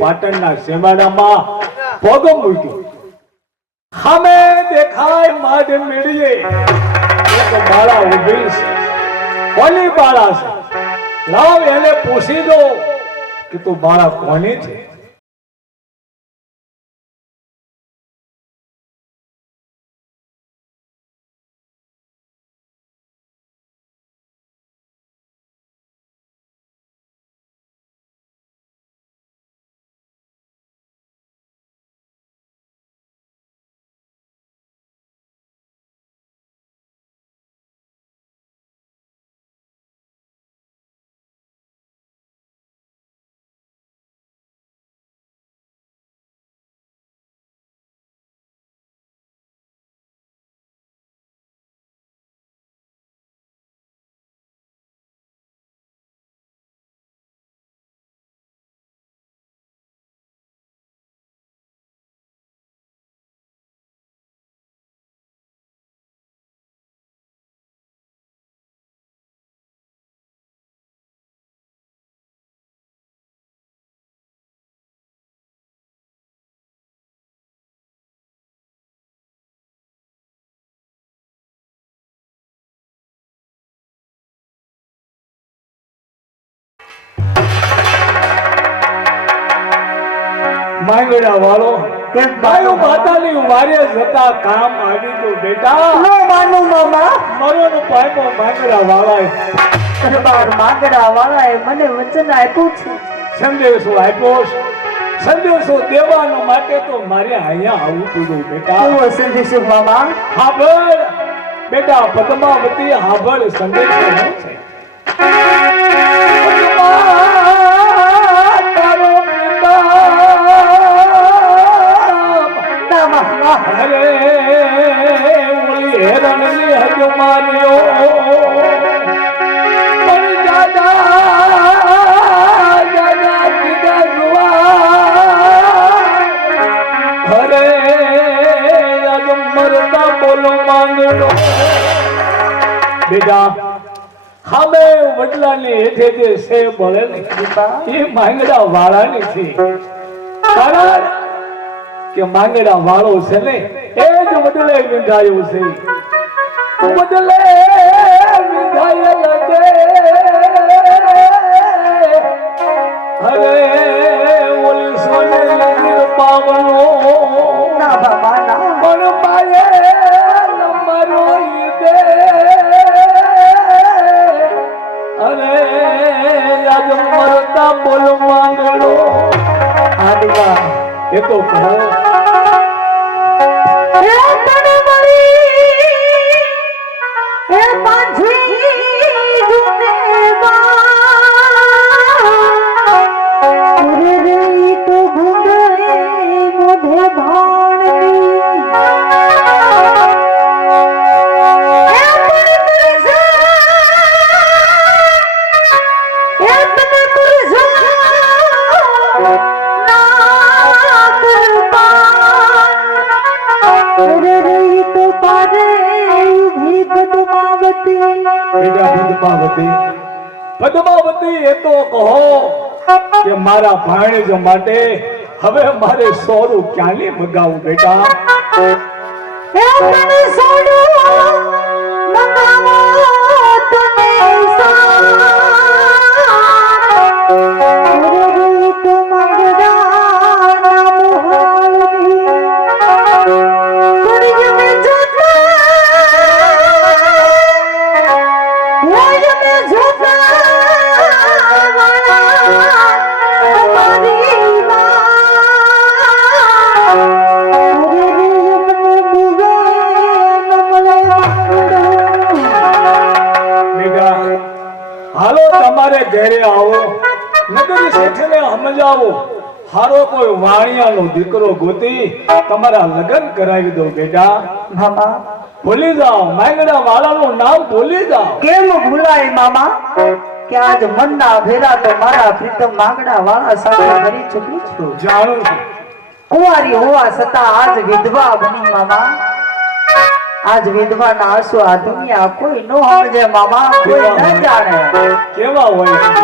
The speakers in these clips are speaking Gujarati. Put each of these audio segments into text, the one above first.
પાટણના શેવાડામાં પગ મૂક્યો સામે દેખાય માઢ મેળીએ એક બાળા ઊભી છે ઓલી બાળા છે લાવ એને પૂછી દો કે તું બાળા કોની છે માંગડા વાળો કે બાયો માતાની વારે જતા કામ આવી તો બેટા નો માનું મામા મરોનો પાયમો માંગડા વાળાએ દરબાર માંગડા વાળાએ મને વચન આપ્યું છે સંદેશો આપ્યો સંદેશો દેવાનો માટે તો મારે અહીંયા આવવું પડ્યું બેટા કેવો સંદેશો મામા હાંભળ બેટા પદ્માવતી હાંભળ સંદેશો શું છે હેરણની હજો માર્યો પણ દાદા કીધા જુવા હરે આજ મરતા બોલો માંગડો બેટા હામે વડલાની હેઠે જે છે બોલે ને એ માંગડા વાળાની છે કારણ કે માંગડા વાળો છે ને એ જ બદલે વિંધાયો છે બદલે વિંધાયેલ છે અરે ઓલી સોનેલી પાવનો ના બાબા ના પણ પાયેલ મારો દે અરે આજ મરતા બોલ માંગડો આડવા એ તો કહો ના ઉભી પદ્માવતી બેટા પદ્માવતી, પદ્માવતી એ તો કહો કે મારા ભાણેજ માટે હવે મારે સોરું ક્યાંની મગાવું બેટા? હે તને સોડું મંગાવો તને સારી તો મંગડા ના મોહની દરિયા મે જોતા હાલો તમારે ઘરે આવો, નગરી શેઠને સમજાવો, હારો કોઈ વાણિયાનો દીકરો ગોતી તમારા લગ્ન કરાવી દો બેટા. મામા ભૂલી જાઓ, માંગડા વાળાનું નામ ભૂલી જાઓ. કેમ ભૂલાય મામા કે આજ મનના ભેરા તો મારા પ્રીતમ માંગડા વાળા સાથે કરી ચૂકી છું. જાણું છું. કુંવારી હોવા છતાં આજ વિધવા બની મામા. આજ વિધવાના આંસુ આ દુનિયા કોઈ નો સમજે મામા, કોઈ ન જાણે. કેવા હોય છે?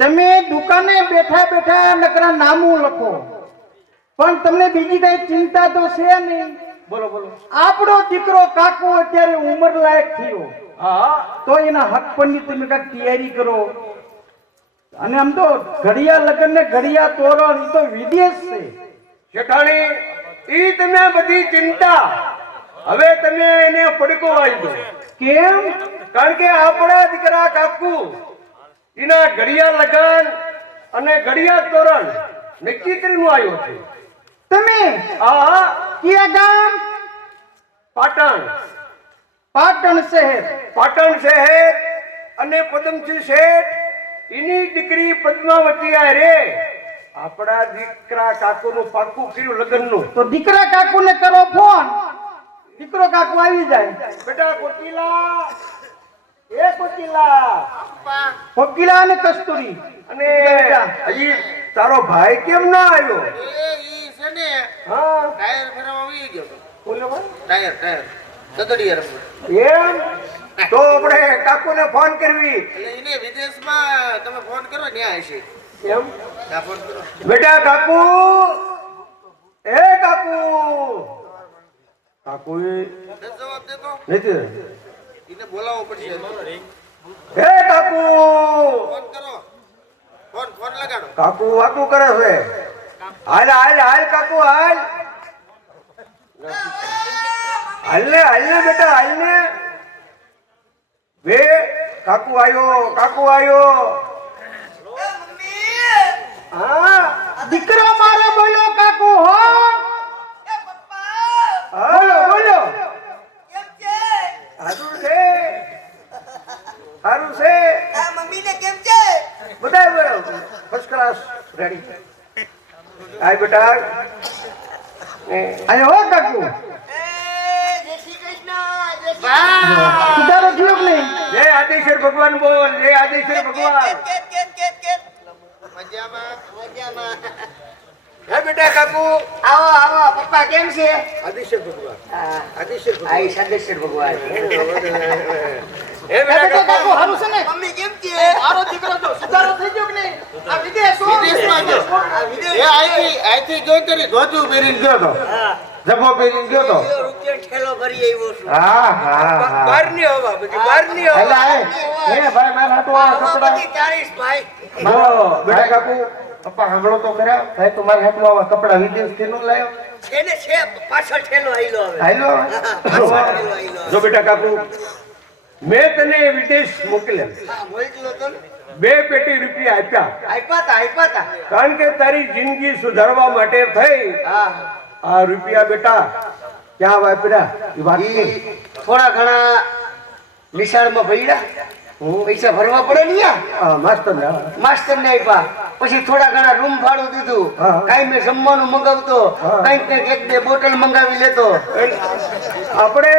તમે દુકાને બેઠા બેઠા નકરા નામું લખો, પણ તમને બીજી કઈ ચિંતા તો છે નહીં. બોલો બોલો. આપણો દીકરો કાકો અત્યારે ઉંમર લાયક થયો, હા, તો એના હક પરની તમે કઈક તૈયારી કરો. અને આમ તો ઘડિયા લગ્ન ને ઘડિયા તોરણ એ તો વિદેશ છે. શેઠાણી, ઈ તમે બધી ચિંતા હવે તમે એને પડકો આવી દો. કેમ? કારણ કે આપણા દીકરા કાકુ એના ઘડિયા લગન અને ઘડિયા તોરણ નક્કી કરીને આવ્યો છે. તમે હા, કયા ગામ? પાટણ. પાટણ શહેર. પાટણ શહેર અને પદમસિંહ શેઠ એની દીકરી પદ્માવતી આ રે આપણા દીકરા કાકુનું પાક્કું કર્યું લગ્નનું. તો દીકરા કાકુ ને કરો ફોન, દીકરો કાકુ આવી જાય. બેટા કોકિલા, એ કોકિલા, કોકિલા અને કસ્તુરી. અને હજી તારો ભાઈ કેમ ના આવ્યો? હા, ટાયર ફેરવવા આવી ગયો. બોલો ભાઈ. ટાયર સદડીએ રમવા. એમ તો આપણે કાકુને ફોન કરવી એટલે એને વિદેશમાં તમે ફોન કરો ત્યાં હશે એમ ત્યાં ફોન કરો બેટા કાકુ એ કાકુ કાકુ દસ જવાબ દેતો નથી એને બોલાવવો પડશે હે કાકુ ફોન કરો ફોન લગાડો કાકુ વાતું કરે છે હાલ હાલ હાલ કાકુ હાલ હાલ ને બેટા હાલ ને બે કાકુ આયો હા દીકરો મારો બોલો કાકુ હો બોલો બોલો સારું છે મમ્મીને કેમ છે બધા બરાબર ફર્સ્ટ ક્લાસ રેડી આય બેટા આયો હો કાકુ જય શ્રી કૃષ્ણ સુધારો થયો કે નહીં જય આદેશ્વર ભગવાન બોલ જય આદેશ્વર ભગવાન મજામાં હે બેટા કાકુ આવો પપ્પા કેમ છે આદેશ્વર ભગવાન આદેશ્વર ભગવાન આઈ સદેશ્વર ભગવાન હે બેટા કાકુ હારું છે ને મમ્મી કેમ છે મારો દીકરો તો સુધારો થઈ ગયો કે નહીં આ વિદેશમાં જો એ આઈથી જોઈ કરી ધોતું પહેરીને ગયો તો જબો પહેરીને ગયો તો રૂપિયા ઠેલો ભરી આવ્યો છું હા બહારની હવા બધી બહારની હવા હે ભાઈ મારા હાટુ આ કપડા 40 ભાઈ બોલો બેટા કાકુ પપ્પા સાંભળો તો ખરા ભાઈ તમારે હાટુ આવા કપડા વિદેશ થી નો લાયો છે ને છે પાછળ ઠેલો આઈલો હવે હાલો જો બેટા કાકુ મેં તને વિદેશ મોકલ્યા હા મોકલો તો 2 પેટી રૂપિયા આપ્યા આપ્યા તા કારણ કે તારી જિંદગી સુધારવા માટે થઈ હા આ રૂપિયા બેટા ક્યાં વાપર્યા એ વાત કર. થોડા ઘણા નિશાળમાં ભર્યા પૈસા ભરવા પડે ને યાર હા, માસ્તર ને, હા. માસ્ટર ને આપ્યા પછી થોડા ઘણા રૂમ ભાડું દીધું હા. કાંઈ મેં જમવાનું મંગાવતો હા. કંઈક એક બે બોટલ મંગાવી લેતો આપણે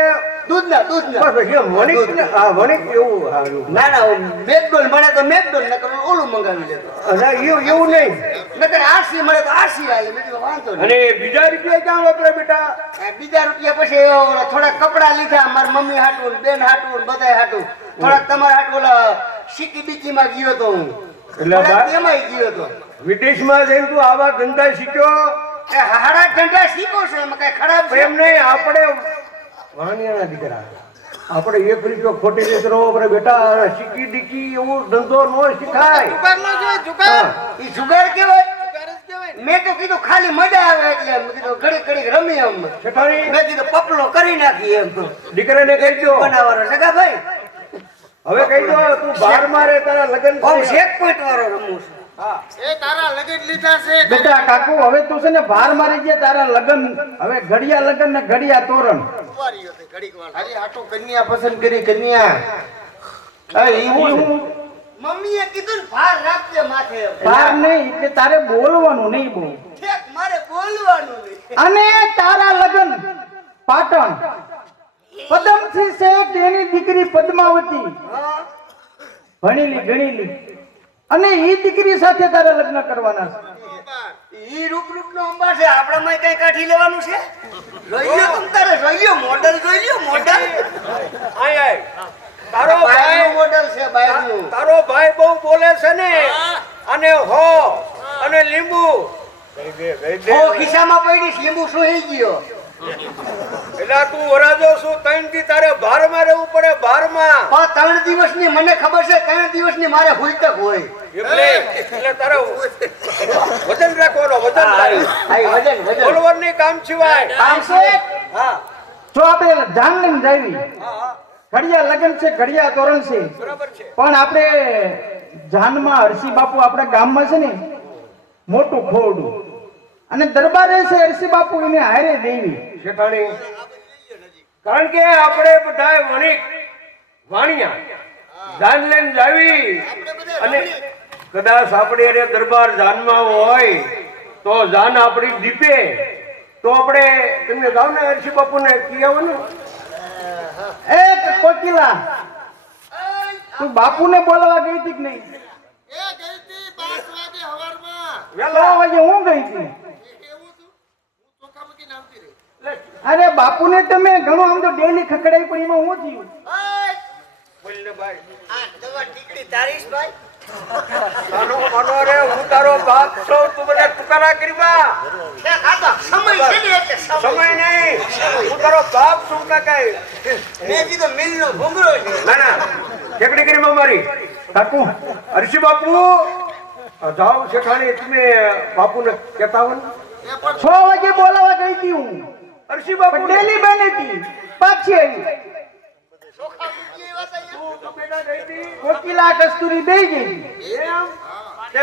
દૂધના બસ એ વણિક ને, હા, વણિક એવું હારું. ના ના મેકડોલ મળે તો મેકડોલ નકર ઓલું મંગાવી લેતો અને એવું નહીં નકર આરસી મળે તો આરસી આવી મેં કીધું વાંધો નહીં અને બીજા રૂપિયા ક્યાં વાપરે બેટા બીજા રૂપિયા પછી ઓલા થોડા કપડા લીધા મારી મમ્મી હાટું બેન હાટું બધાય હાટું થોડાક તમારા હાટું ઓલા શીકી બીકી માં ગયો તો હું એટલે થોડાક એમાંય ગયો તો વિદેશમાં જઈને તું આવા ધંધા શીખ્યો એ હાડા ઠંડા શીખો છો એમાં કઈ ખરાબ છે એમ નહીં આપણે વાણિયાના દીકરા આપણે 1 રૂપિયો ખોટી રીતે રહો આપણે બેટા શીખી દીકી એવું ધંધો નો શીખાય હા. ઈ જુગાર કેવાય મેં તો કીધું ખાલી મજા આવે એટલે મેં કીધું ઘડીક રમી એમ શેઠાણી મેં કીધું પપલો કરી નાખી એમ દીકરાને કહી દો બનાવવાનો સગા ભાઈ હવે કહી દો તું બહાર મારે તારા લગ્ન હું છે. શેક પોઈન્ટ વાળો રમું છું એ તારા લગન લીધા છે બેટા કાકુ હવે તું છે ને બહાર મારી ગયા તારા લગન હવે ઘડિયા લગન ને ઘડિયા તોરણ અરે આટો કન્યા પસંદ કરી કન્યા મમ્મીએ કીધું ને ભાર રાખજે માથે બહાર નહીં એટલે તારે બોલવાનું નહીં બહુ ઠેક મારે બોલવાનું નહીં અને તારા લગન પાટણ પદમસિંહ શેઠ એની દીકરી પદ્માવતી હા ભણેલી ગણેલી અને ઈ દીકરી સાથે તારે લગ્ન કરવાના છે ઈ રૂપ નો અંબા છે આપણામાં કઈ કાઢી લેવાનું છે જોઈ લ્યો તમ તારે જોઈ લ્યો મોડલ જોઈ લ્યો મોડલ આય આય તારો ભાઈ મોડલ છે બાયનું તારો ભાઈ બહુ બોલે છે ને અને હો અને લીંબુ ઓ ખિસ્સામાં પડી લીંબુ સુઈ ગયો એટલે તું વરાજો શું 3 દી તારે ભારમાં રહેવું પડે ભારમાં પણ 3 દિવસની મને ખબર છે 3 દિવસની મારે હુઈતક હોય એટલે તારે વજન રાખવાનો વજન તારે વજન બોલવાની કામ સિવાય કામ છે હા જો આપણે જાન લઈને જાવી હા ઘડિયા લગન છે ઘડિયા તોરણ છે બરાબર છે પણ આપણે જાનમાં હરસી બાપુ આપણા ગામમાં છે ને મોટું ખોરડું અને દરબારે છે હરસી બાપુ એને હારે દેવી શેઠાણી કારણ કે આપણે બધા વણિક વાણિયા જાન લઈને જાવી અને કદાચ આપણે એને દરબાર જાનમાં હોય તો જાન આપણી દીપે તો આપણે તમને જાવ ને હરસી બાપુને કી આવવાનું એક કોકિલા તું બાપુને બોલાવા ગઈ હતી કે નહીં એ ગઈતી 5 વાગે હવારમાં તો વાગે હું ગઈ હતી એવું તું હું ચોકામકી નામતી રહી અરે બાપુને તમે ઘણું આમ તો ડેલી ખકડાઈ પણ એમાં હું થયું બોલને ભાઈ. આ દવા ટીકડી તારીશ ભાઈ. નાનો માનો રે હું તારો બાપ છું, તું મને ટુકારા કરીબા. આ તો સમય છે ને એટલે સમય નહીં, હું તારો બાપ છું કે કઈ. મેં કીધું મિલનો ભૂંગળો છે. ના ના ઠેકડી કરીબા મારી. કાકુ હર્ષિ બાપુ જાઓ શેઠાણી, તમે બાપુને કહેતા હો ને. 6 વાગે બોલાવા ગઈ હતી હું, હર્ષિ બાપુ ડેલી બની પાછી આવી. ચોખા મૂકી એવા હતા યાર. તું બેટા ગઈ હતી? કોકિલા કસ્તુરી બે ગઈ હતી. એમ? તે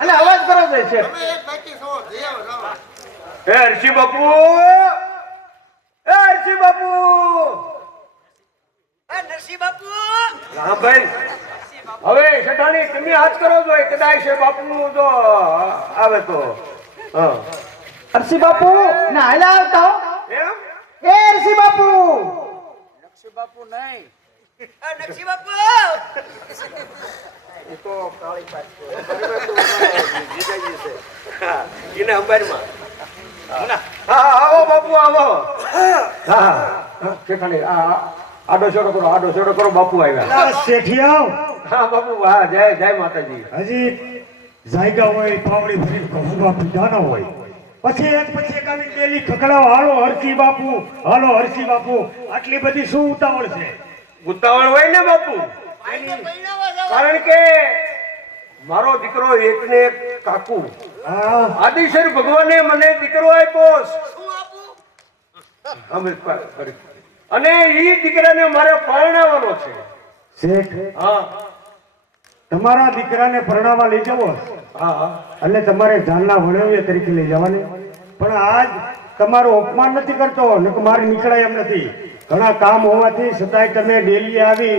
અને અવાજ કરો છે શેઠ. તમે એક બાકી છો દેવ રામ. હે હર્ષિ બાપુ, હે હર્ષિ બાપુ. આ નરસિંહ બાપુ હા ભાઈ, હવે શેઠાણી તમે હાથ કરો છો, એ કદાચ છે બાપુનું જો આવે તો. હા હર્ષિ બાપુ ના હાલા આવતા હો. એમ? એ હર્ષિ બાપુ આ નરસિંહ બાપુ એ તો કાળી પાછ જીજાજી છે. હા, એને અંબારીમાં. હા હા, આવો બાપુ આવો. હા હા શેઠાણી આડો છેડો કરો, આડો છેડો કરો, બાપુ આવ્યા. શેઠિયાઓ હા બાપુ, હા જય જય માતાજી. હજી જાયગા હોય પાવડી ભરી ઘઉંમાં પીધાના હોય પછી એક આવી ડેલી ખકડાવ, હાલો હરસી બાપુ, હાલો હરસી બાપુ. આટલી બધી શું ઉતાવળ છે? ઉતાવળ હોય ને બાપુ, ભાઈને પૈણાવા જાવ. કારણ કે મારો દીકરો એકને એક કાકુ હા આદિશર ભગવાને મને દીકરો આપ્યો. શું આપું? અને ઈ દીકરાને મારે પરણાવવાનો છે. શેઠ, હા તમારા દીકરાને પરણાવવા લઈ જવો હા હા. એટલે તમારે જાનના વણવ્ય તરીકે લઈ જવાની. પણ આજ તમારું અપમાન નથી કરતો, મારે નીકળાય એમ નથી. ઘણા કામ હોવાથી છતાંય તમે ડેલી આવી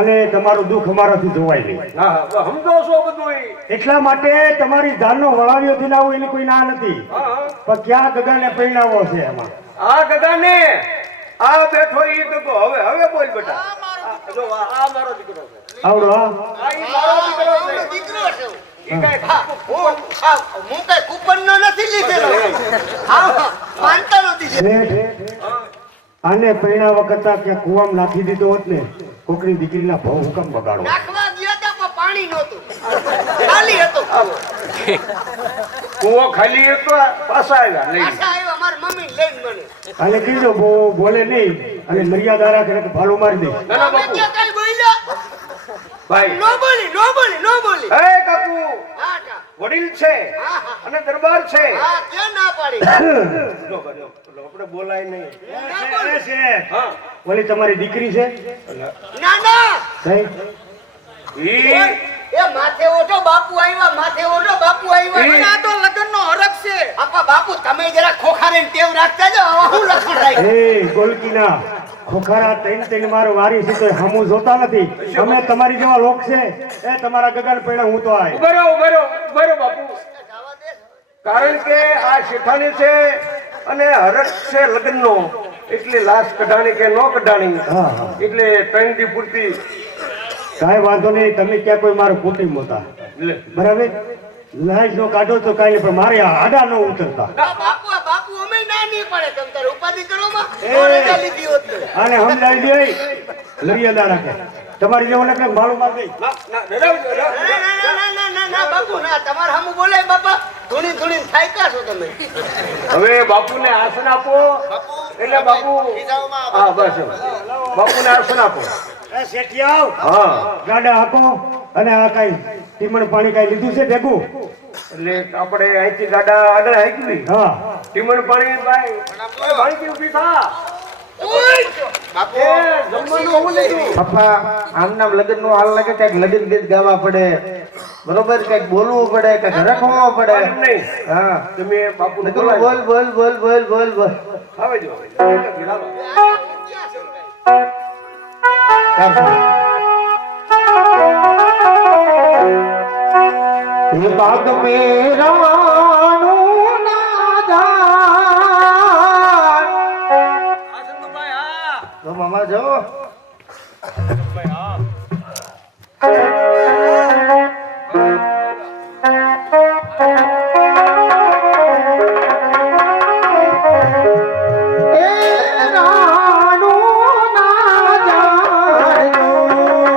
અને તમારું દુઃખ અમારાથી જોવાય નહીં. હા હા, સમજો છો બધું. એટલા માટે તમારી જાનનો વળાવ્યો થી લાવું એની કોઈ ના નથી. હા હા. પણ ક્યાં ગગાને પરણાવો છે એમાં? આ ગગાને આ બેઠો ઈ ગગો. હવે હવે બોલ બેટા. જો આ મારો દીકરો છે. આવડો હા આ ઈ મારો દીકરો છે. દીકરો છું. ઈ કાંઈ હું કઈ કૂપનનો નથી લીધેલો. હા માનતા નથી. શેઠ, આને પરણાવવા કરતા ક્યાં કુવામાં નાખી દીધો હોત ને, કોકની દીકરીના ભાવ હુકમ બગાડો. નાખવા ગયા હતા પણ પાણી નહોતું, ખાલી હતો. કૂવો ખાલી હતો, પાછા આવ્યા લઈ. પાછા આવ્યા મારી મમ્મી લઈને મને. આને કીધો બોલે નહીં અને મર્યાદા રાખે કે ભાલું મારી દે. ના ના તમે બાપુ. ક્યાં કઈ બોલ્યા? ભાઈ નો બોલી, નો બોલી, નો બોલી. એ કાકુ હા કા. વડીલ છે હા હા અને દરબાર છે. હા ક્યાં ના પાડી? જો જો, આપણે બોલાય નહીં. ના બોલી. શેઠ, હા ઓલી તમારી દીકરી છે? ના ના સાહેબ, ઈ એ માથે ઓઢો બાપુ આવ્યા, માથે ઓઢો બાપુ આવ્યા. એ- આ તો લગ્નનો હરખ છે. આપા બાપુ તમે જરા ખોખારીને ટેવ રાખતા જાઓ. હવે હું લખણ રાખ્યું. એ ગોલકીના ખોખારા ત્રણ માર વારી છે તો હમું જોતા નથી. અમે તમારી જેવા લોક છે એ તમારા ગગન પૈણા હું તો આય. ઉભો રહ્યો, ઉભો રહ્યો, ઉભો રહ્યો બાપુ. જવા દે. કારણ કે આ શેઠાણી છે અને હરખ છે લગ્નનો, એટલે લાશ કઢાણી કે ન કઢાણી, હા હા, એટલે 3 દી પૂરતી કાંઈ વાંધો નહીં. તમે ક્યાં કોઈ મારું કુટુંબ હતા લે. બરાબર? લાજ નો કાઢો તો કાંઈ નહીં, પણ મારે આડા ન ઉતરતા. બાપુ અમે ના નહીં પડે. તમ તાર ઉપાધિ કરો માં. એ. રજા લીધી હોત તો. આને સમજાવી દે, મર્યાદા રાખે. તમારી જેવો ને માલું માર દે. ના ના ડરાવ, ડરાવ. ના બાપુ ના. તમારે હમું બોલે બાપા. ધૂણી થાક્યા છો તમે. હવે બાપુને આસન આપો. એટલે બાપુ હા બસ બાપુને આસન આપો. એ શેઠિયાઓ, હા ગાડા હાકો અને આ કાંઈ ટીમણ પાણી કાંઈ લીધું છે ભેગું? એટલે આપણે અહીંથી ગાડા આગળ હાંકવી. હા, ટીમણ પાણી ભાઈ ભાઈ ઊભી થા. બાપુ એ જમવાનું હું લીધું. પપ્પા આમ નામ લગ્ન નું હાલ લાગે, કઈક લગ્ન ગીત ગાવા પડે, બરોબર, કઈક બોલવું પડે, કઈક રખવો પડે. એમ નહીં. હા, તમે બાપુને નકરું બોલ બોલાવો. બોલ બોલ બોલ બોલ બોલ. આવે જો હાલો. એ બાગ મેરાનું ના જાય. જો મામા જો. એ રાનું ના જાય.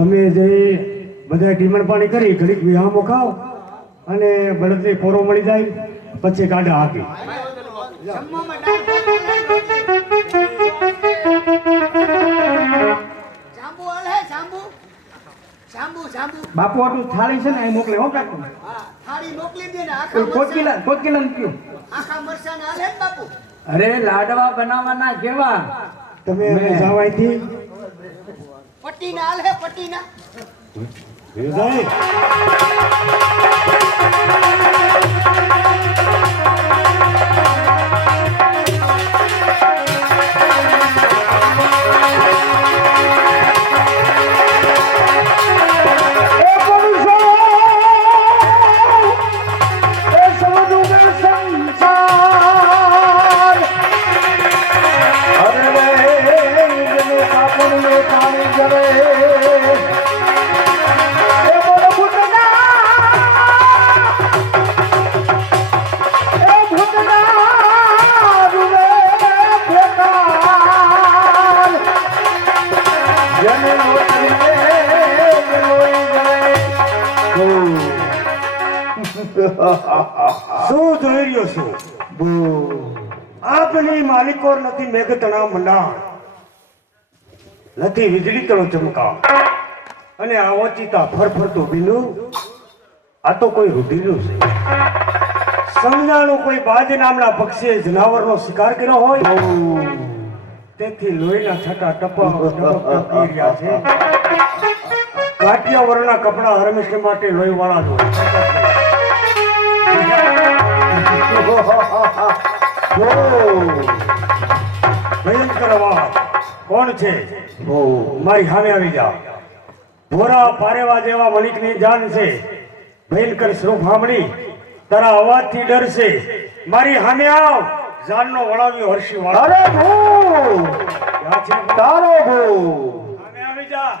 તમે જે બધા ડીમણ પાણી કરી ઘડીક વિહામો ખાઓ અને બળદની પોરો મળી જાય પછી ગાડા આપી જમવામાં દાળ ભાત જાંબુ હાલે જાંબુ જાંબુ જાંબુ બાપુ આટલું થાળી છે ને અહીં મોકલે હો કાકુ હા થાળી મોકલી દે ને આખા કોટકીલા કયો આખા મરચાં હાલે ને બાપુ અરે લાડવા બનાવવાના કેવા તમે અમે જાવાયથી પટ્ટીના હાલે પટ્ટીના વિજય શું જોઈ રહ્યો છું આપની માલિકો નથી મેઘતણા મંડાણ નથી વીજળી તળો ચમકા અને આવો ચિતા ફરફરતું બીનું આ તો કોઈ રુધિરનું છે સમજાણું કોઈ બાજ નામના પક્ષીએ જનાવરનો શિકાર કર્યો હોય તેથી લોહીના છટા ટપક પી રહ્યા છે કાઠિયાવાડના કપડા હરમેશ માટે લોહી વાળા હોય ભયંકર અવાજ કોણ છે મારી સામે આવી જા ભોરા પારેવા જેવા મલિકની જાન છે ભયંકર સ્વરૂપ સાંભળી તારા અવાજથી ડરશે મારી સામે આવ જાનનો વળાવ્યો હર્ષી વાળા અરે ક્યાં છે તારો સામે આવી જા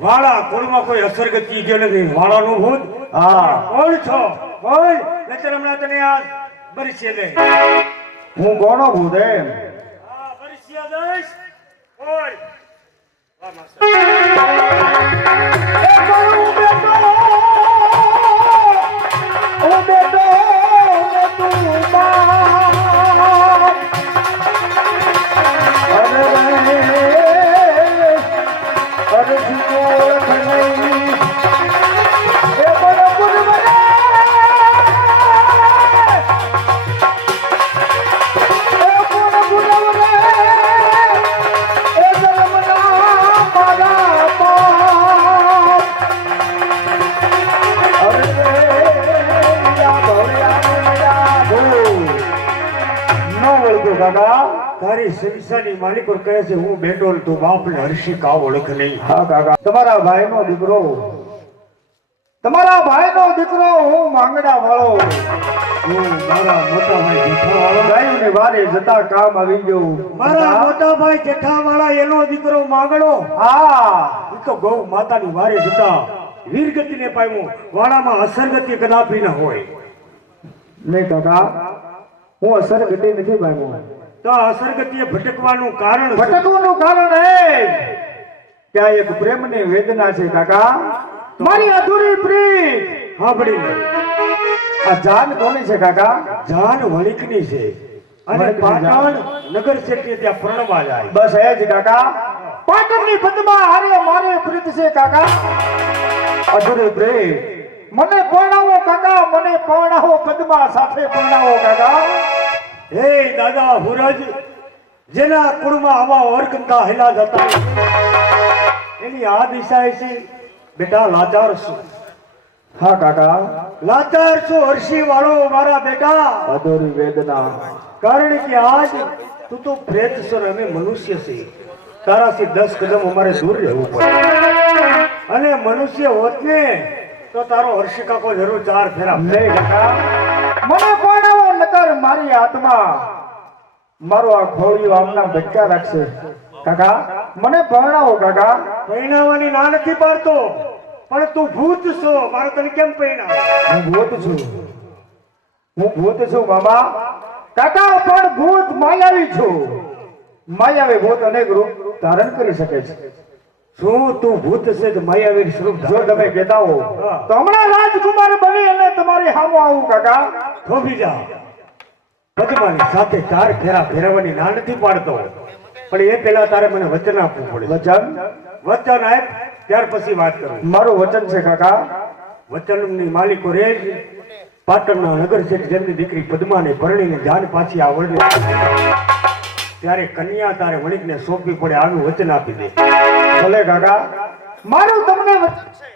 વાળા કોળમાં કોઈ અસરગતિ ગયો નથી વાળાનું ભૂત હા કોણ છો કોણ નચર હમણાં તને આ બરસીએ દે હું કોનો ભૂત એમ હા બરસીયા દઈશ ઓય વાહ માસ્ટર એ કોણ બેટો ઓ બેટો તું બા અરે જીતો ખનઈ એ બડ પુરવને એ કોણ પુરવને એ જલમના મારા પા અરે યા ભોળિયા ભો નો ઓળખો કાકા તારી સંસારની માલિક કહે છે હું બેટો તું બાપ ને હર્ષી કાવ ઓળખ નહીં હા કાકા તમારા ભાઈનો દીકરો હું માંગડા વાળો હું મારા મોટા ભાઈ જેઠા વાળો ગાયું ને વારે જતા કામ આવી ગયો મારા મોટા ભાઈ જેઠા વાળા એનો દીકરો માંગડો હા એ તો ગૌ માતાની વારે જતા વીરગતિને પામ્યો વાળામાં અસરગતિ કદાપી ન હોય નહીં કાકા હું અસરગતિ નથી પામ્યો તો અસરગતિએ ભટકવાનું કારણ એ કે આ એક પ્રેમની વેદના છે કાકા મારી અધૂરી પ્રીત સાંભળી લે આ જાન કોની છે કાકા જાન વણિકની છે અને પાટણ નગર શેઠી ત્યાં પરણવા જાય બસ એ જ કાકા પાટણની પદ્મા હારે મારે પ્રીત છે કાકા અધૂરી પ્રીત મને પરણાવો કાકા મને પરણાવો પદ્મા સાથે પરણાવો કાકા હે દાદા હુરજ જેના કુળમાં આવા વર્ગતા હેલા જતા એની આ દિશા છે બેટા લાચાર છું હા કાકા લાચાર છું હર્ષી વાળો મારા બેટા અધૂરી વેદના કારણ કે આજ તું તો પ્રેત છો અમે મનુષ્ય છે તારાથી 10 કદમ અમારે દૂર રહેવું પડે અને મનુષ્ય હોત ને તો તારો હર્ષી કાકો જરૂર 4 ફેરા નહીં કાકા મને પરણાવો નકર મારી આત્મા મારો આ ખોળિયો આમના ભટકા રાખશે કાકા મને પરણાવો કાકા પરણાવવાની ના નથી પાડતો પણ તું ભૂત છો મારો તને કેમ પરણાવ હું ભૂત છું મામા કાકા પણ ભૂત માયાવી છું. માયાવી ભૂત અનેક રૂપ ધારણ કરી શકે છે. શું તું ભૂત છે કે માયાવી સ્વરૂપ? જો તમે કહેતા હો તો હમણાં રાજકુમાર બની અને તમારી સામે આવું કાકા. થોભી જા. પદ્માની સાથે 4 ફેરા ફેરવવાની ના નથી પાડતો, પણ એ પહેલા તારે મને વચન આપવું પડે. વચન આપ, ત્યાર પછી વાત કરું. મારું વચન છે કાકા. વચનની માલિકો રે જ પાટણના નગર શેઠ જેમની દીકરી પદ્માને પરણીને જાન પાછી આવડે ત્યારે કન્યા તારે વણિકને સોંપવી પડે. આનું વચન આપી દે. ભલે કાકા, મારું તમને વચન છે.